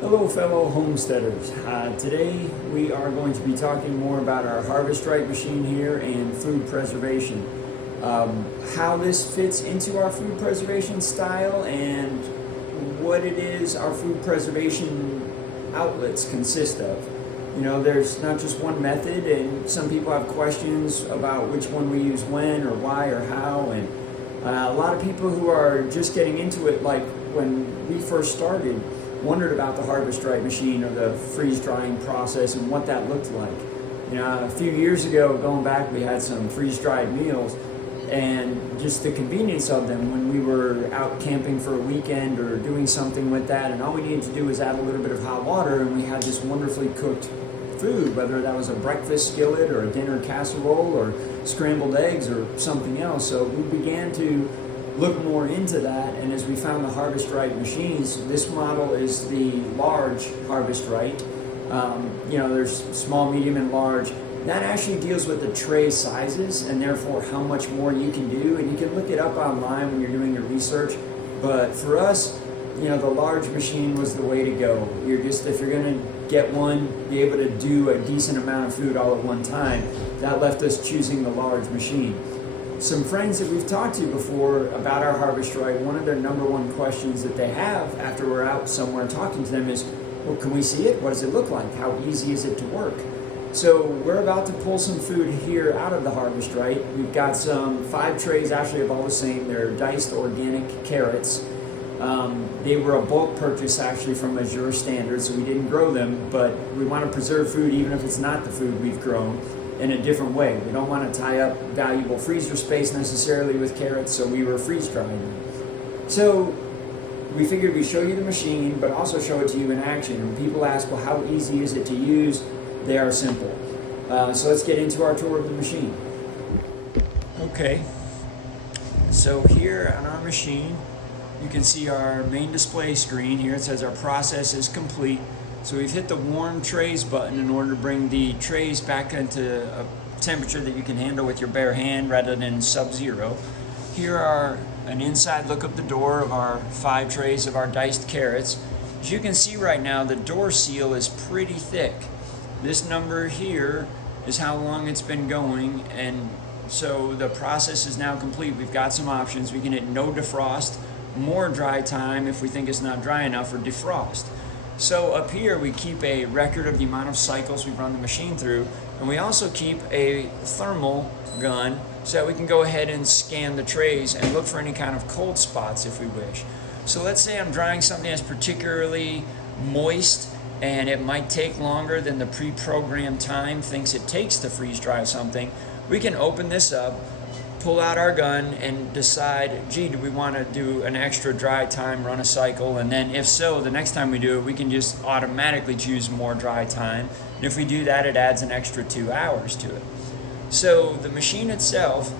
Hello fellow homesteaders. Today we are going to be talking more about our harvest right machine here and food preservation. How this fits into our food preservation style and what it is our food preservation outlets consist of. You know, there's not just one method, and some people have questions about which one we use when or why or how, and a lot of people who are just getting into it, like when we first started, wondered about the harvest right machine or the freeze drying process and what that looked like. You know, a few years ago, going back, we had some freeze dried meals, and just the convenience of them when we were out camping for a weekend or doing something with that, and all we needed to do was add a little bit of hot water and we had this wonderfully cooked food, whether that was a breakfast skillet or a dinner casserole or scrambled eggs or something else. So we began to look more into that, and as we found the harvest right machines, this model is the large harvest right. You know, there's small, medium, and large. That actually deals with the tray sizes and therefore how much more you can do, and you can look it up online when you're doing your research. But for us, you know, the large machine was the way to go. If you're going to get one, be able to do a decent amount of food all at one time, that left us choosing the large machine. Some friends that we've talked to before about our harvest right, one of their number one questions that they have after we're out somewhere talking to them is, well, can we see it? What does it look like? How easy is it to work? So we're about to pull some food here out of the harvest right. We've got some 5 trays actually of all the same. They're diced organic carrots. They were a bulk purchase actually from Azure Standard, so we didn't grow them, but we want to preserve food even if it's not the food we've grown in a different way. We don't want to tie up valuable freezer space necessarily with carrots, so we were freeze drying them. So we figured we'd show you the machine, but also show it to you in action. And people ask, well, how easy is it to use? They are simple. So let's get into our tour of the machine. Okay, so here on our machine, you can see our main display screen. Here it says our process is complete. So we've hit the warm trays button in order to bring the trays back into a temperature that you can handle with your bare hand rather than sub-zero. Here are an inside look of the door of our 5 trays of our diced carrots. As you can see right now, the door seal is pretty thick. This number here is how long it's been going, and so the process is now complete. We've got some options. We can hit no defrost, more dry time if we think it's not dry enough, or defrost. So up here we keep a record of the amount of cycles we've run the machine through, and we also keep a thermal gun so that we can go ahead and scan the trays and look for any kind of cold spots if we wish. So let's say I'm drying something that's particularly moist and it might take longer than the pre-programmed time thinks it takes to freeze dry something. We can open this up, pull out our gun, and decide, gee, do we want to do an extra dry time, run a cycle, and then if so, the next time we do it, we can just automatically choose more dry time. And if we do that, it adds an extra 2 hours to it. So the machine itself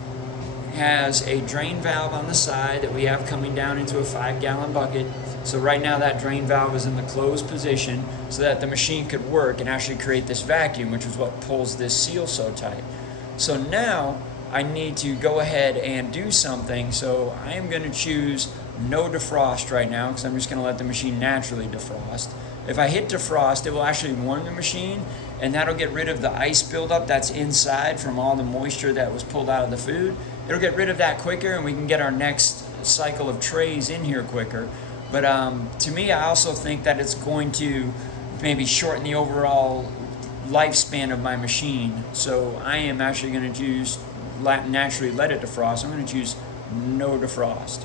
has a drain valve on the side that we have coming down into a 5-gallon bucket. So right now that drain valve is in the closed position so that the machine could work and actually create this vacuum, which is what pulls this seal so tight. So now I need to go ahead and do something, so I am going to choose no defrost right now because I'm just going to let the machine naturally defrost. If I hit defrost, it will actually warm the machine, and that'll get rid of the ice buildup that's inside from all the moisture that was pulled out of the food. It'll get rid of that quicker, and we can get our next cycle of trays in here quicker. But to me, I also think that it's going to maybe shorten the overall lifespan of my machine. So I am actually going to choose naturally let it defrost. I'm going to choose no defrost.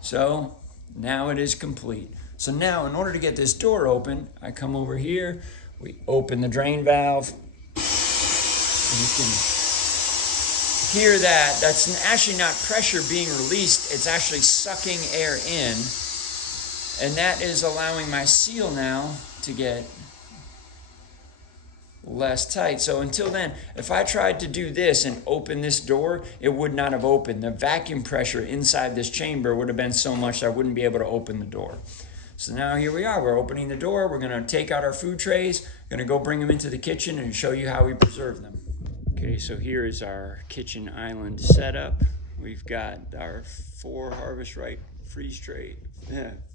So now it is complete. So now in order to get this door open, I come over here, we open the drain valve, and you can hear that. That's actually not pressure being released, it's actually sucking air in, and that is allowing my seal now to get less tight. So until then, if I tried to do this and open this door, it would not have opened. The vacuum pressure inside this chamber would have been so much that I wouldn't be able to open the door. So now here we are, we're opening the door, we're going to take out our food trays, going to go bring them into the kitchen and show you how we preserve them. Okay, so here is our kitchen island setup. We've got our 4 Harvest Right freeze tray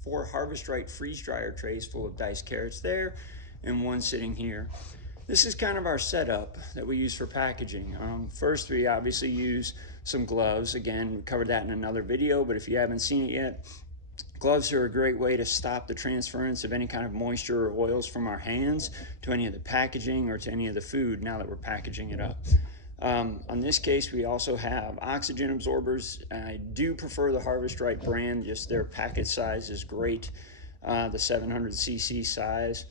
4 Harvest Right freeze dryer trays full of diced carrots there, and 1 sitting here. This is kind of our setup that we use for packaging. First, we obviously use some gloves. Again, we covered that in another video, but if you haven't seen it yet, gloves are a great way to stop the transference of any kind of moisture or oils from our hands to any of the packaging or to any of the food now that we're packaging it up. On this case, we also have oxygen absorbers. I do prefer the Harvest Right brand, just their packet size is great, the 700cc size.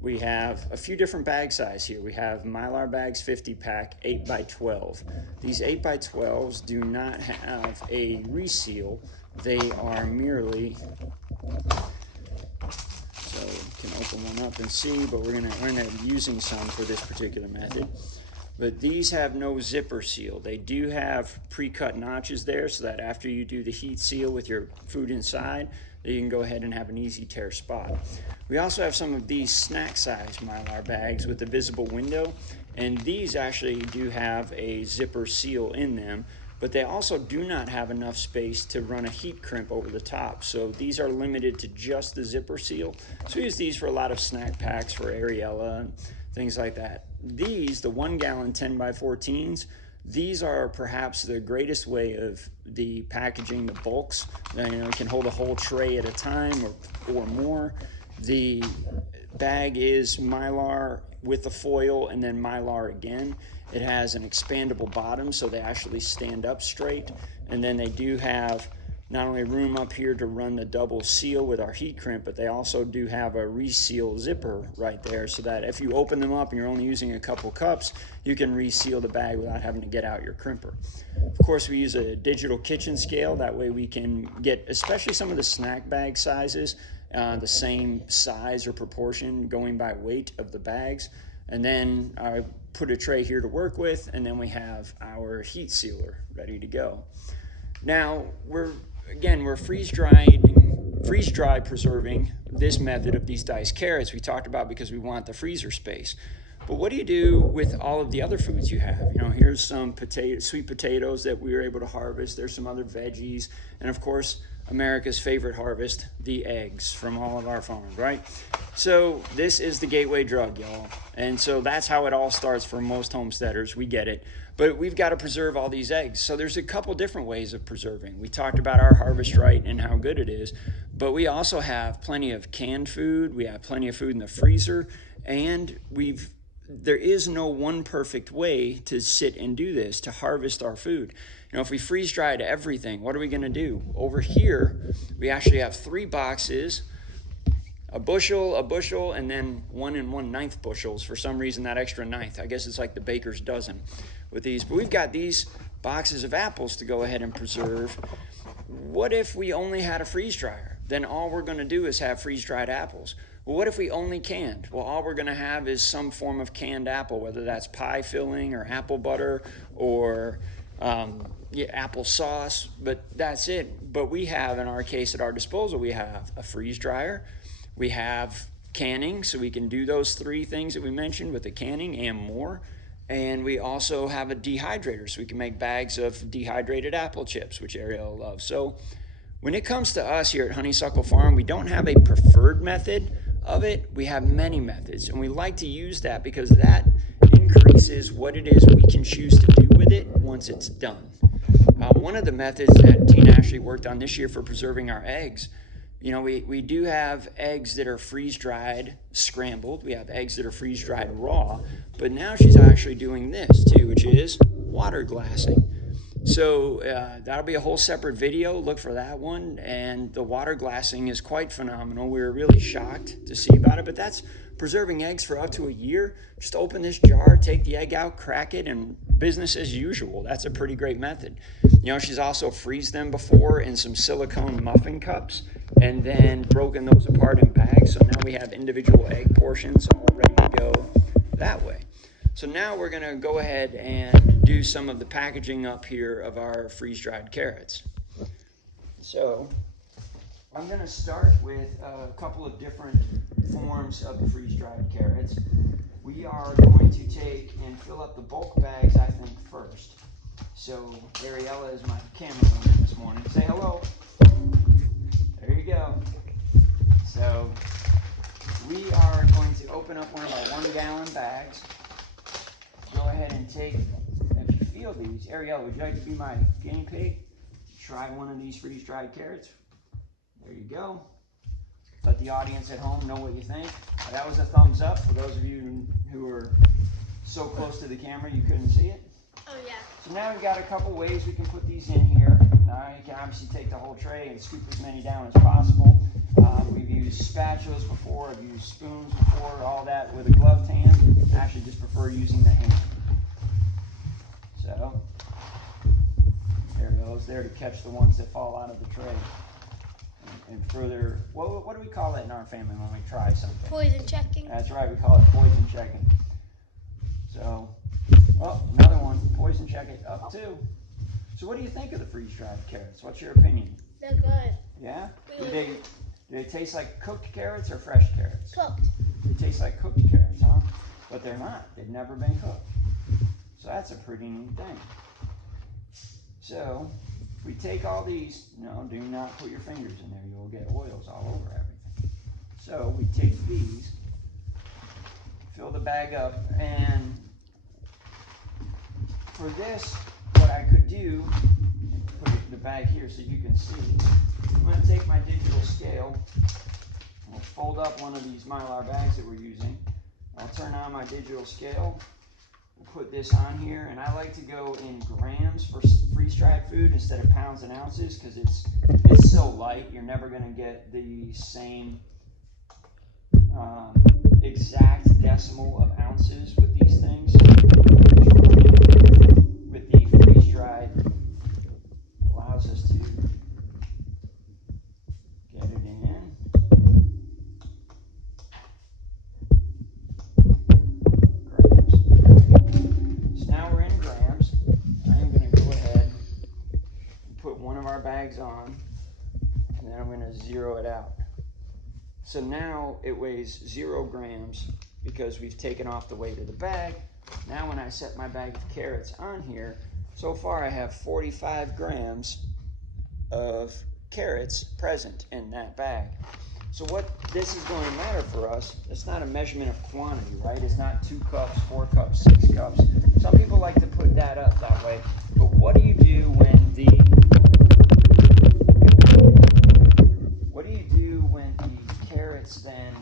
We have a few different bag size here. We have Mylar Bags 50 pack 8x12. These 8x12s do not have a reseal. They are merely, so you can open one up and see, but we're gonna end up using some for this particular method. But these have no zipper seal. They do have pre-cut notches there so that after you do the heat seal with your food inside, you can go ahead and have an easy tear spot. We also have some of these snack size Mylar bags with the visible window, and these actually do have a zipper seal in them, but they also do not have enough space to run a heat crimp over the top. So these are limited to just the zipper seal. So we use these for a lot of snack packs for Ariella and things like that. These, the 1 gallon 10x14s, these are perhaps the greatest way of the packaging the bulks. It can hold a whole tray at a time or more. The bag is Mylar with the foil and then Mylar again. It has an expandable bottom so they actually stand up straight, and then they do have not only room up here to run the double seal with our heat crimp, but they also do have a reseal zipper right there so that if you open them up and you're only using a couple cups, you can reseal the bag without having to get out your crimper. Of course, we use a digital kitchen scale. That way we can get, especially some of the snack bag sizes, the same size or proportion going by weight of the bags. And then I put a tray here to work with, and then we have our heat sealer ready to go. Now, we're freeze dry preserving this method of these diced carrots we talked about because we want the freezer space. But what do you do with all of the other foods you have? Here's some sweet potatoes that we were able to harvest. There's some other veggies, and of course, America's favorite harvest, the eggs from all of our farms, right? So this is the gateway drug, y'all. And so that's how it all starts for most homesteaders. We get it. But we've got to preserve all these eggs. So there's a couple different ways of preserving. We talked about our Harvest Right and how good it is, but we also have plenty of canned food. We have plenty of food in the freezer, and there is no one perfect way to sit and do this, to harvest our food. If we freeze dried everything, what are we going to do? Over here, we actually have 3 boxes, a bushel, and then 1 1/9 bushels. For some reason, that extra 1/9. I guess it's like the baker's dozen with these. But we've got these boxes of apples to go ahead and preserve. What if we only had a freeze dryer? Then all we're going to do is have freeze-dried apples. Well, what if we only canned? Well, all we're going to have is some form of canned apple, whether that's pie filling or apple butter or apple sauce, but that's it. But we have, in our case, at our disposal, we have a freeze dryer, we have canning, so we can do those 3 things that we mentioned with the canning and more. And we also have a dehydrator, so we can make bags of dehydrated apple chips, which Ariel loves. So when it comes to us here at Honeysuckle Farm, we don't have a preferred method of it. We have many methods, and we like to use that because that increases what it is we can choose to do with it once it's done. One of the methods that Tina actually worked on this year for preserving our eggs, we do have eggs that are freeze-dried scrambled. We have eggs that are freeze-dried raw, but now she's actually doing this too, which is water glassing. So that'll be a whole separate video. Look for that one. And the water glassing is quite phenomenal. We were really shocked to see about it, but that's preserving eggs for up to a year. Just open this jar, take the egg out, crack it, and business as usual. That's a pretty great method. She's also freezed them before in some silicone muffin cups and then broken those apart in bags. So now we have individual egg portions all ready to go that way. So now we're going to go ahead and do some of the packaging up here of our freeze-dried carrots. So I'm going to start with a couple of different forms of the freeze-dried carrots. We are going to take and fill up the bulk bags, I think, first. So Ariella is my camerawoman this morning. Say hello. There you we go. So we are going to open up one of our 1 gallon bags. Go ahead and take, if you feel these, Ariel, would you like to be my guinea pig? Try one of these freeze-dried carrots. There you go. Let the audience at home know what you think. That was a thumbs up for those of you who are so close to the camera you couldn't see it. Oh yeah. So now we've got a couple ways we can put these in here. Now you can obviously take the whole tray and scoop as many down as possible. We've used spatulas before, I've used spoons before, all that with a gloved hand. I actually just prefer using the hand. So, there it goes, there to catch the ones that fall out of the tray. And further, what do we call it in our family when we try something? Poison checking. That's right, we call it poison checking. So, oh, another one, poison check it, up 2. So what do you think of the freeze-dried carrots? What's your opinion? They're good. Yeah? Really Do they taste like cooked carrots or fresh carrots? Cooked. They taste like cooked carrots, huh? But they're not. They've never been cooked. So that's a pretty neat thing. So, we take all these, no, do not put your fingers in there. You'll get oils all over everything. So, we take these, fill the bag up, and for this, what I could do, put the bag here so you can see. I'm going to take my digital scale. We'll fold up one of these Mylar bags that we're using. I'll turn on my digital scale. We'll put this on here, and I like to go in grams for freeze-dried food instead of pounds and ounces because it's so light. You're never going to get the same exact decimal of ounces with these things. With the freeze-dried, allows us to get it in. Grams. So now we're in grams. I'm going to go ahead and put one of our bags on, and then I'm going to zero it out. So now it weighs 0 grams because we've taken off the weight of the bag. Now when I set my bag of carrots on here, so far I have 45 grams of carrots present in that bag. So what this is going to matter for us, it's not a measurement of quantity, right? It's not 2 cups, 4 cups, 6 cups. Some people like to put that up that way. But what do you do when the carrots then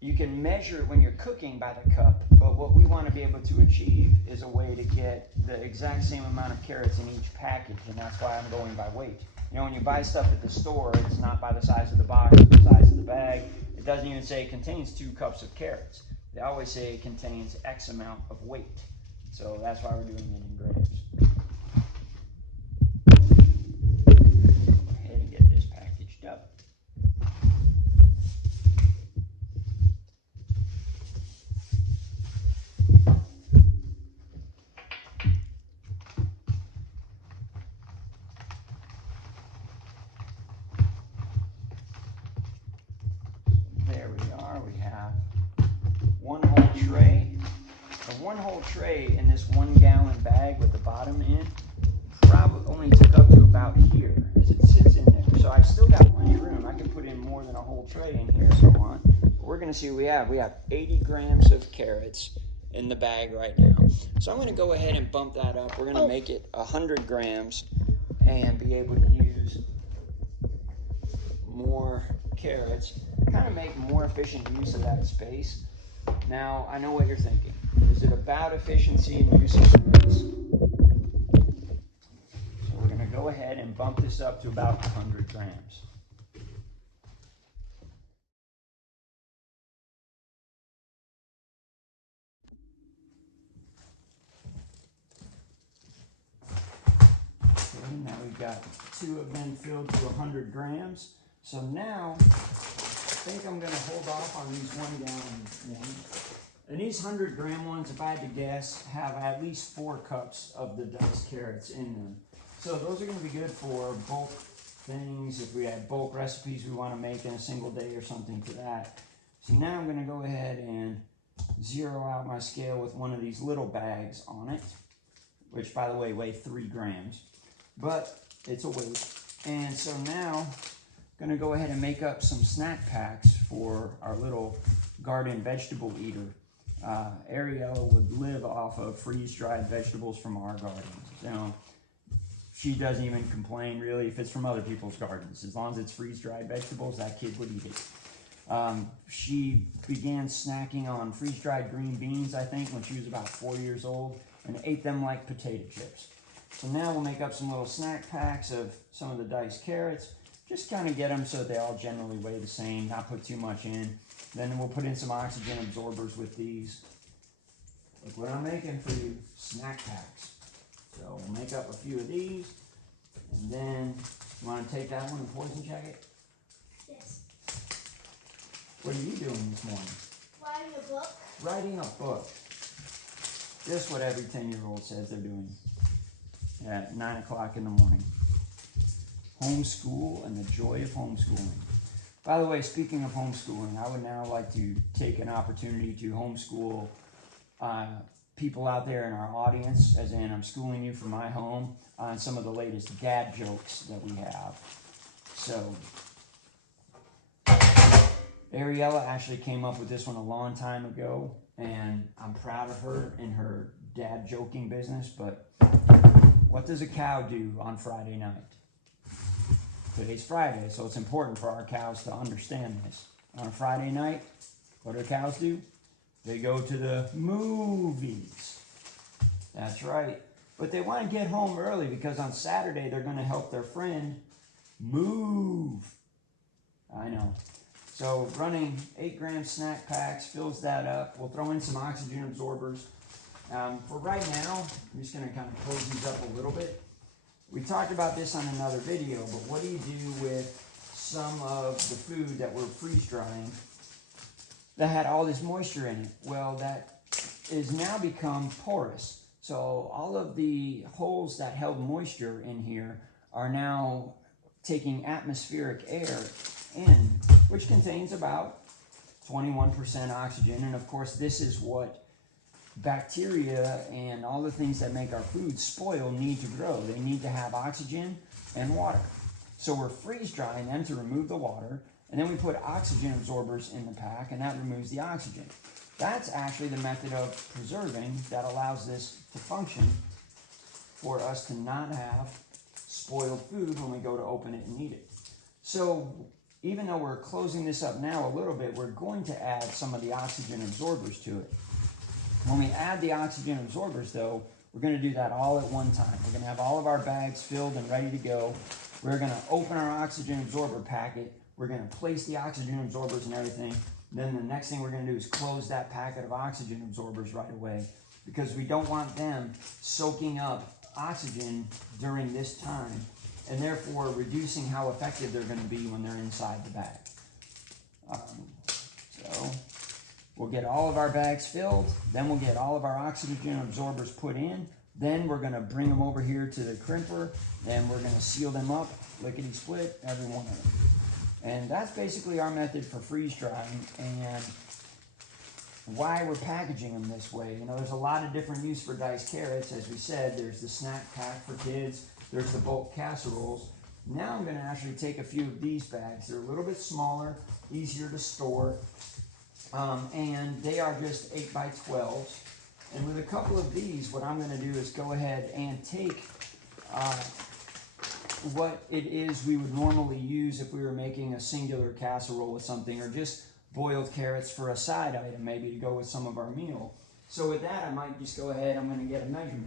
you can measure when you're cooking by the cup, but what we want to be able to achieve is a way to get the exact same amount of carrots in each package, and that's why I'm going by weight. You know, when you buy stuff at the store, it's not by the size of the box, it's the size of the bag. It doesn't even say it contains 2 cups of carrots. They always say it contains X amount of weight. So that's why we're doing it in grams. Go ahead and get this packaged up. There we are. We have 1 whole tray. The 1 whole tray in this 1 gallon bag with the bottom in probably only took up to about here as it sits in there. So I've still got plenty of room. I can put in more than a whole tray in here if I want. But we're going to see what we have 80 grams of carrots in the bag right now. So I'm going to go ahead and bump that up. We're going to make it 100 grams and be able to use more carrots, kind of make more efficient use of that space. Now, I know what you're thinking. Is it about efficiency and use of space? So we're going to go ahead and bump this up to about 100 grams. Okay, now we've got 2 of them filled to 100 grams. So now, I think I'm going to hold off on these 1 gallon ones. And these 100 gram ones, if I had to guess, have at least 4 cups of the diced carrots in them. So those are going to be good for bulk things, if we had bulk recipes we want to make in a single day or something to that. So now I'm going to go ahead and zero out my scale with one of these little bags on it, which by the way weigh 3 grams. but it's a weight. And so now I'm gonna go ahead and make up some snack packs for our little garden vegetable eater. Ariella would live off of freeze-dried vegetables from our gardens. You know, she doesn't even complain really if it's from other people's gardens. As long as it's freeze-dried vegetables, that kid would eat it. She began snacking on freeze-dried green beans, I think, when she was about 4 years old, and ate them like potato chips. So now we'll make up some little snack packs of some of the diced carrots. Just kind of get them so they all generally weigh the same, not put too much in. Then we'll put in some oxygen absorbers with these. Look what I'm making for you, snack packs. So we'll make up a few of these. And then, you want to take that one and poison check it? Yes. What are you doing this morning? Writing a book. Writing a book. Just what every 10-year-old says they're doing at 9 o'clock in the morning. Homeschool and the joy of homeschooling. By the way, speaking of homeschooling, I would now like to take an opportunity to homeschool people out there in our audience, as in I'm schooling you from my home on some of the latest dad jokes that we have. So, Ariella actually came up with this one a long time ago, and I'm proud of her in her dad joking business, but what does a cow do on Friday night? Today's Friday, so it's important for our cows to understand this. On a Friday night, what do cows do? They go to the movies. That's right. But they want to get home early because on Saturday they're going to help their friend move. I know. So running 8-gram snack packs fills that up. We'll throw in some oxygen absorbers. For right now, I'm just going to kind of close these up a little bit. We talked about this on another video, but what do you do with some of the food that we're freeze drying that had all this moisture in it? Well, that is now become porous. So all of the holes that held moisture in here are now taking atmospheric air in, which contains about 21% oxygen. And of course, this is what bacteria and all the things that make our food spoil need to grow. They need to have oxygen and water. So we're freeze drying them to remove the water, and then we put oxygen absorbers in the pack, and that removes the oxygen. That's actually the method of preserving that allows this to function for us to not have spoiled food when we go to open it and eat it. So even though we're closing this up now a little bit, we're going to add some of the oxygen absorbers to it. When we add the oxygen absorbers, though, we're going to do that all at one time. We're going to have all of our bags filled and ready to go. We're going to open our oxygen absorber packet. We're going to place the oxygen absorbers and everything. Then the next thing we're going to do is close that packet of oxygen absorbers right away, because we don't want them soaking up oxygen during this time, and therefore reducing how effective they're going to be when they're inside the bag. So we'll get all of our bags filled, then we'll get all of our oxygen absorbers put in, then we're going to bring them over here to the crimper, and we're going to seal them up, lickety-split, every one of them. And that's basically our method for freeze drying and why we're packaging them this way. You know, there's a lot of different use for diced carrots. As we said, there's the snack pack for kids, there's the bulk casseroles. Now I'm going to actually take a few of these bags. They're a little bit smaller, easier to store, and they are just 8x12s. And with a couple of these, what I'm going to do is go ahead and take what it is we would normally use if we were making a singular casserole with something, or just boiled carrots for a side item, maybe to go with some of our meal. So with that, I might just go ahead, I'm going to get a measurement.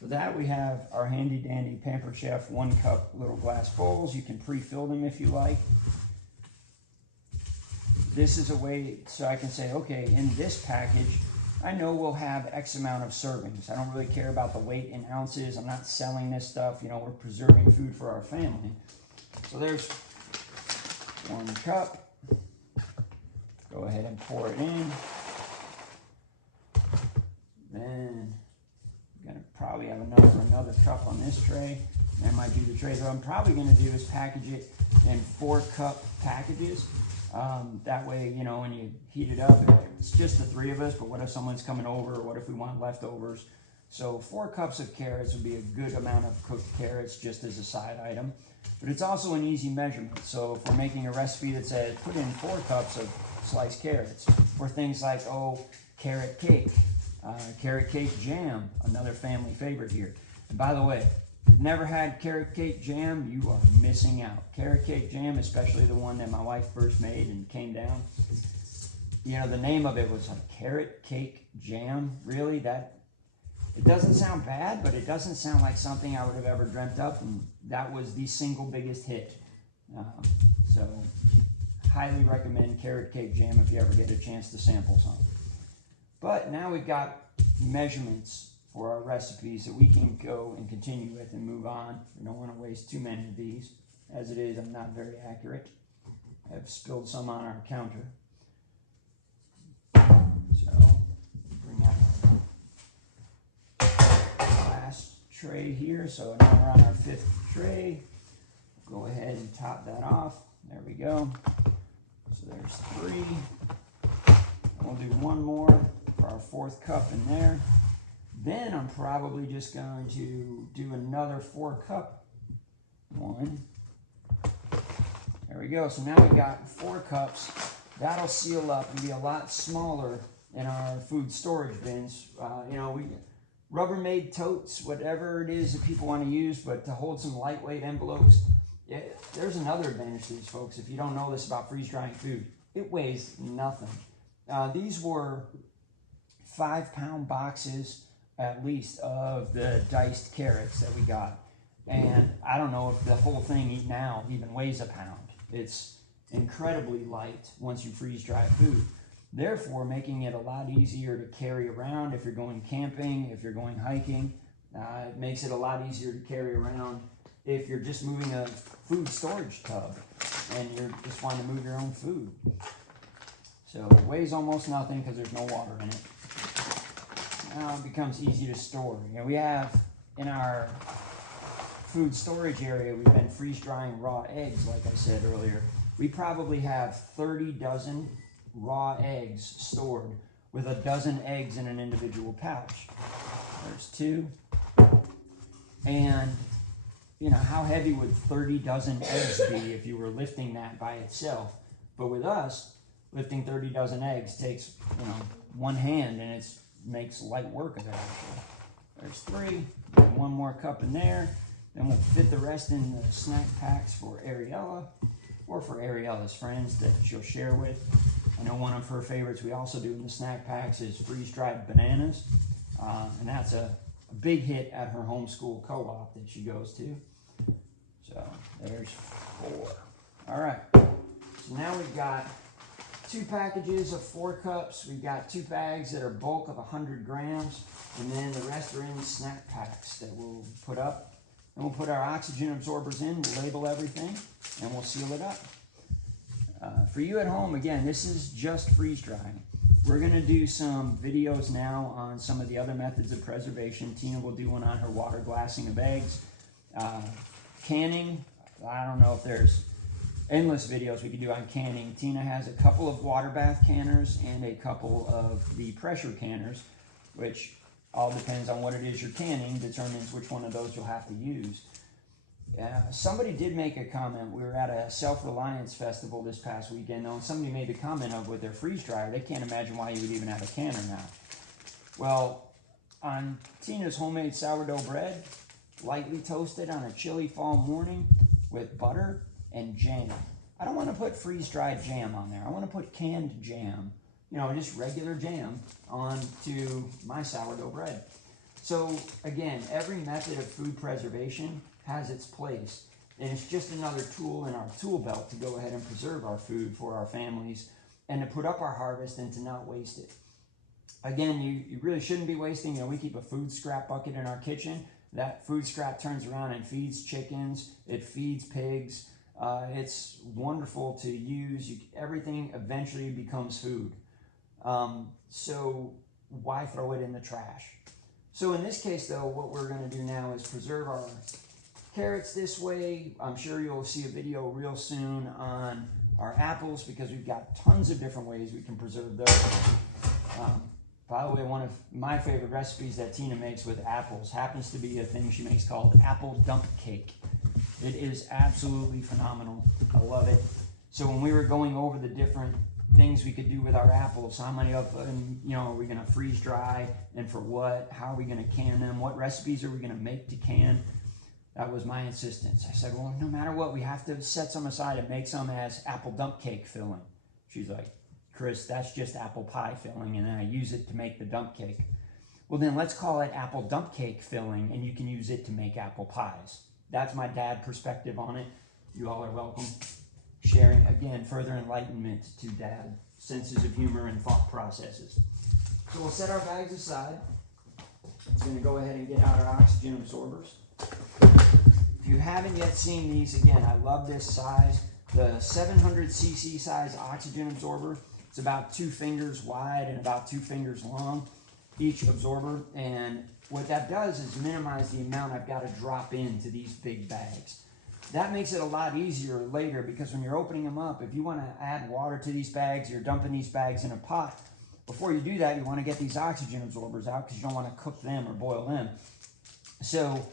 For that, we have our handy dandy Pampered Chef 1 cup little glass bowls. You can pre-fill them if you like. This is a way so I can say, okay, in this package, I know we'll have X amount of servings. I don't really care about the weight in ounces. I'm not selling this stuff. You know, we're preserving food for our family. So there's 1 cup. Go ahead and pour it in. Then I'm Gonna probably have enough for another cup on this tray. That might be the tray. What I'm probably gonna do is package it in 4-cup packages. That way, you know, when you heat it up, it's just the 3 of us, but what if someone's coming over, or what if we want leftovers? So 4 cups of carrots would be a good amount of cooked carrots just as a side item. But it's also an easy measurement. So if we're making a recipe that says put in 4 cups of sliced carrots, or things like, oh, carrot cake jam, another family favorite here. And by the way, if you've never had carrot cake jam, you are missing out. Carrot cake jam, especially the one that my wife first made and came down, you know, the name of it was like carrot cake jam. Really, it doesn't sound bad, but it doesn't sound like something I would have ever dreamt up, and that was the single biggest hit. So highly recommend carrot cake jam if you ever get a chance to sample some. But now we've got measurements for our recipes that we can go and continue with and move on. We don't want to waste too many of these. As it is, I'm not very accurate. I've spilled some on our counter. So bring out our last tray here. So now we're on our 5th tray. Go ahead and top that off. There we go. So there's 3. And we'll do 1 more for our 4th cup in there. Then I'm probably just going to do another 4-cup one. There we go. So now we've got 4 cups. That'll seal up and be a lot smaller in our food storage bins. You know, Rubbermaid totes, whatever it is that people want to use, but to hold some lightweight envelopes. Yeah, there's another advantage to these, folks. If you don't know this about freeze drying food, it weighs nothing. These were 5-pound boxes at least of the diced carrots that we got, and I don't know if the whole thing now even weighs a pound. It's incredibly light once you freeze dry food, therefore making it a lot easier to carry around if you're going camping, if you're going hiking. It makes it a lot easier to carry around if you're just moving a food storage tub and you're just wanting to move your own food. So it weighs almost nothing because there's no water in it. Now it becomes easy to store. You know, we have in our food storage area, we've been freeze drying raw eggs, like I said earlier. We probably have 30 dozen raw eggs stored with a dozen eggs in an individual pouch. There's 2. And you know, how heavy would 30 dozen eggs be if you were lifting that by itself? But with us, lifting 30 dozen eggs takes, you know, 1 hand, and it makes light work of it actually. There's 3, 1 more cup in there. Then we'll fit the rest in the snack packs for Ariella, or for Ariella's friends that she'll share with. I know one of her favorites we also do in the snack packs is freeze-dried bananas. And that's a big hit at her homeschool co-op that she goes to. So there's 4. All right, so now we've got 2 packages of 4 cups. We've got 2 bags that are bulk of 100 grams, and then the rest are in snack packs that we'll put up. And we'll put our oxygen absorbers in, we'll label everything, and we'll seal it up. For you at home, again, this is just freeze drying. We're gonna do some videos now on some of the other methods of preservation. Tina will do one on her water glassing of eggs. Canning, I don't know if there's endless videos we could do on canning. Tina has a couple of water bath canners and a couple of the pressure canners, which all depends on what it is you're canning, determines which one of those you'll have to use. Somebody did make a comment. We were at a self-reliance festival this past weekend, though, and somebody made the comment of with their freeze dryer, they can't imagine why you would even have a canner now. Well, on Tina's homemade sourdough bread, lightly toasted on a chilly fall morning with butter and jam. I don't want to put freeze-dried jam on there. I want to put canned jam, you know, just regular jam onto my sourdough bread. So again, every method of food preservation has its place, and it's just another tool in our tool belt to go ahead and preserve our food for our families and to put up our harvest and to not waste it. Again, you really shouldn't be wasting. You know, we keep a food scrap bucket in our kitchen. That food scrap turns around and feeds chickens, it feeds pigs. It's wonderful to use. Everything eventually becomes food. So why throw it in the trash? So in this case though, what we're going to do now is preserve our carrots this way. I'm sure you'll see a video real soon on our apples because we've got tons of different ways we can preserve those. By the way, one of my favorite recipes that Tina makes with apples happens to be a thing she makes called apple dump cake. It is absolutely phenomenal. I love it. So when we were going over the different things we could do with our apples, how many of them, are we going to freeze dry and for what? How are we going to can them? What recipes are we going to make to can? That was my insistence. I said, well, no matter what, we have to set some aside and make some as apple dump cake filling. She's like, Chris, that's just apple pie filling, and then I use it to make the dump cake. Well, then let's call it apple dump cake filling, and you can use it to make apple pies. That's my dad perspective on it. You all are welcome. Sharing, again, further enlightenment to dad, senses of humor and thought processes. So we'll set our bags aside. It's going to go ahead and get out our oxygen absorbers. If you haven't yet seen these, again, I love this size. The 700cc size oxygen absorber. It's about 2 fingers wide and about 2 fingers long, each absorber. And what that does is minimize the amount I've got to drop into these big bags. That makes it a lot easier later because when you're opening them up, if you want to add water to these bags, you're dumping these bags in a pot. Before you do that, you want to get these oxygen absorbers out because you don't want to cook them or boil them. So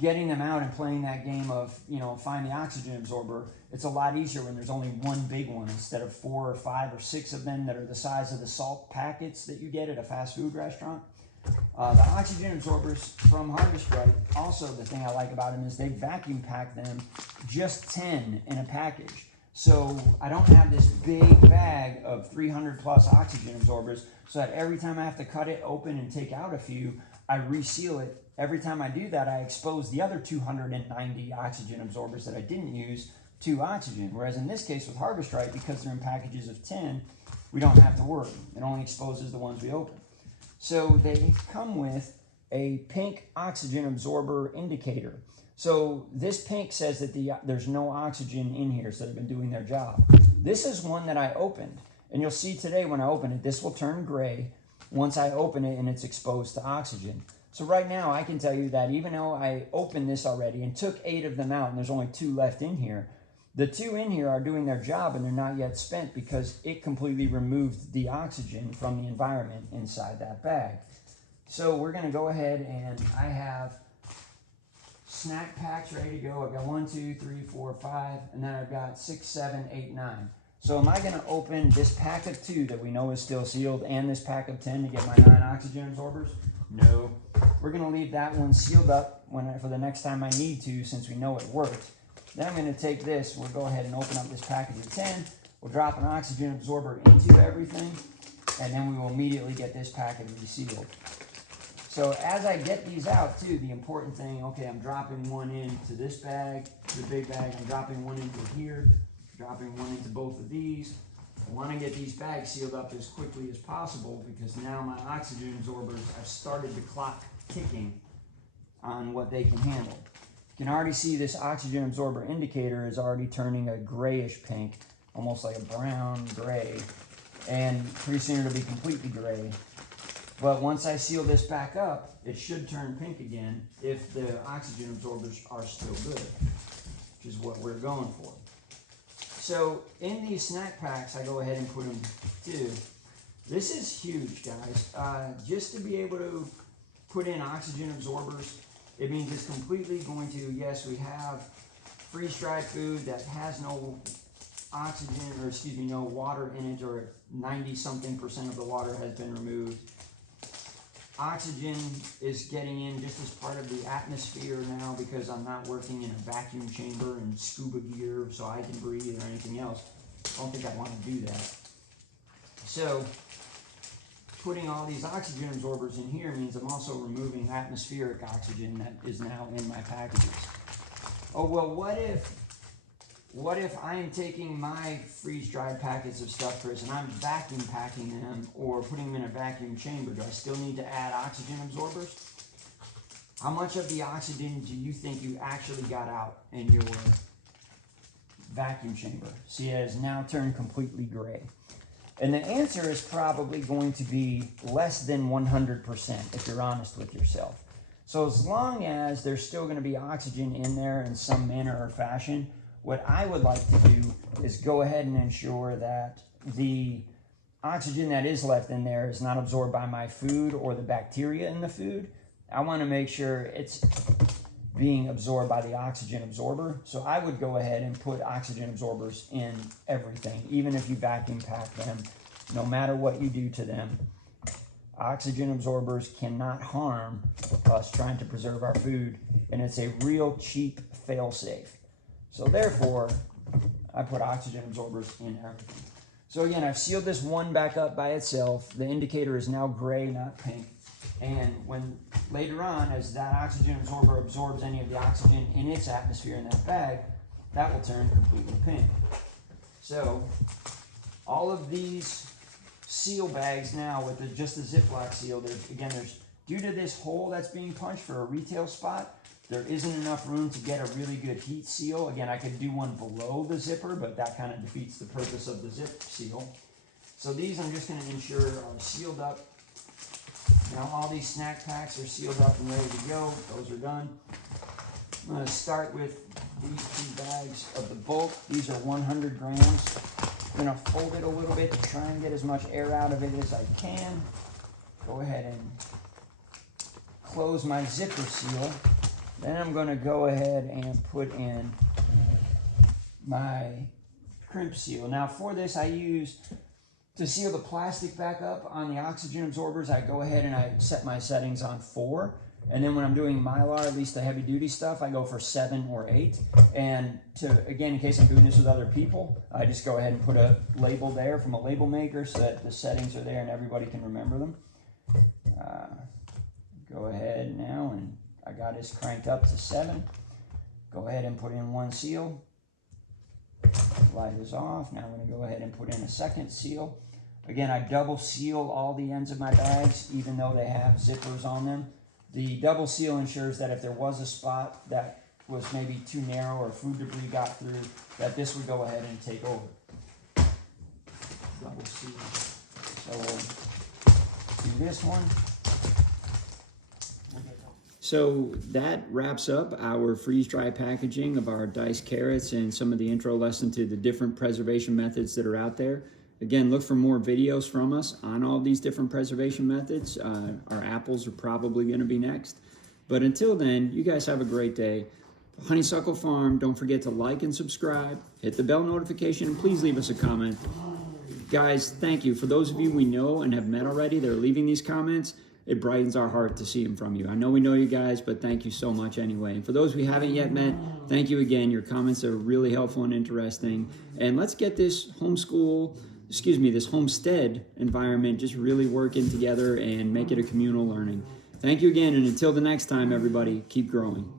getting them out and playing that game of, find the oxygen absorber, it's a lot easier when there's only one big one instead of 4 or 5 or 6 of them that are the size of the salt packets that you get at a fast food restaurant. The oxygen absorbers from Harvest Right, also the thing I like about them is they vacuum pack them just 10 in a package. So I don't have this big bag of 300 plus oxygen absorbers so that every time I have to cut it open and take out a few, I reseal it. Every time I do that, I expose the other 290 oxygen absorbers that I didn't use to oxygen. Whereas in this case with Harvest Right, because they're in packages of 10, we don't have to worry. It only exposes the ones we open. So they come with a pink oxygen absorber indicator. So this pink says that there's no oxygen in here, so they've been doing their job. This is one that I opened. And you'll see today when I open it, this will turn gray once I open it and it's exposed to oxygen. So right now I can tell you that even though I opened this already and took 8 of them out and there's only 2 left in here, the 2 in here are doing their job and they're not yet spent because it completely removed the oxygen from the environment inside that bag. So we're going to go ahead and I have snack packs ready to go. I've got 1, 2, 3, 4, 5, and then I've got 6, 7, 8, 9. So am I going to open this pack of 2 that we know is still sealed and this pack of 10 to get my 9 oxygen absorbers? No. We're going to leave that one sealed up for the next time I need to, since we know it worked. Then I'm going to take this, we'll go ahead and open up this package of 10, we'll drop an oxygen absorber into everything, and then we will immediately get this package resealed. So as I get these out too, the important thing, okay, I'm dropping one into this bag, the big bag, I'm dropping one into here, dropping one into both of these. I want to get these bags sealed up as quickly as possible because now my oxygen absorbers have started the clock ticking on what they can handle. You can already see this oxygen absorber indicator is already turning a grayish pink, almost like a brown gray, and pretty soon it'll be completely gray. But once I seal this back up, it should turn pink again if the oxygen absorbers are still good, which is what we're going for. So in these snack packs, I go ahead and put them too. This is huge, guys. Just to be able to put in oxygen absorbers, it means it's completely going to, yes, we have freeze-dried food that has no oxygen, or excuse me, no water in it, or 90-something% of the water has been removed. Oxygen is getting in just as part of the atmosphere now because I'm not working in a vacuum chamber and scuba gear so I can breathe or anything else. I don't think I want to do that. So putting all these oxygen absorbers in here means I'm also removing atmospheric oxygen that is now in my packages. Oh, well, what if I am taking my freeze-dried packets of stuff, Chris, and I'm vacuum packing them or putting them in a vacuum chamber? Do I still need to add oxygen absorbers? How much of the oxygen do you think you actually got out in your vacuum chamber? See, it has now turned completely gray. And the answer is probably going to be less than 100% if you're honest with yourself. So as long as there's still going to be oxygen in there in some manner or fashion, what I would like to do is go ahead and ensure that the oxygen that is left in there is not absorbed by my food or the bacteria in the food. I want to make sure it's being absorbed by the oxygen absorber. So I would go ahead and put oxygen absorbers in everything, even if you vacuum pack them, no matter what you do to them. Oxygen absorbers cannot harm us trying to preserve our food, and it's a real cheap fail-safe. So therefore, I put oxygen absorbers in everything. So again, I've sealed this one back up by itself. The indicator is now gray, not pink. And when later on, as that oxygen absorber absorbs any of the oxygen in its atmosphere in that bag, that will turn completely pink. So all of these seal bags now with just the Ziploc seal, there's due to this hole that's being punched for a retail spot, there isn't enough room to get a really good heat seal. Again, I could do one below the zipper, but that kind of defeats the purpose of the zip seal. So these I'm just going to ensure are sealed up. Now all these snack packs are sealed up and ready to go. Those are done. I'm going to start with these 2 bags of the bulk. These are 100 grams. I'm going to fold it a little bit to try and get as much air out of it as I can. Go ahead and close my zipper seal. Then I'm going to go ahead and put in my crimp seal. Now for this, I use, to seal the plastic back up on the oxygen absorbers, I go ahead and I set my settings on 4. And then when I'm doing Mylar, at least the heavy duty stuff, I go for 7 or 8. And again, in case I'm doing this with other people, I just go ahead and put a label there from a label maker so that the settings are there and everybody can remember them. Go ahead now, and I got this cranked up to 7. Go ahead and put in 1 seal. Light is off. Now I'm going to go ahead and put in a 2nd seal. Again, I double seal all the ends of my bags, even though they have zippers on them. The double seal ensures that if there was a spot that was maybe too narrow or food debris got through, that this would go ahead and take over. Double seal. So we'll do this one. So that wraps up our freeze-dry packaging of our diced carrots and some of the intro lesson to the different preservation methods that are out there. Again, look for more videos from us on all these different preservation methods. Our apples are probably going to be next. But until then, you guys have a great day. Honeysuckle Farm, don't forget to like and subscribe. Hit the bell notification, and please leave us a comment. Guys, thank you. For those of you we know and have met already that are leaving these comments, it brightens our heart to see them from you. I know we know you guys, but thank you so much anyway. And for those we haven't yet met, thank you again. Your comments are really helpful and interesting. And let's get this this homestead environment just really working together and make it a communal learning. Thank you again, and until the next time, everybody, keep growing.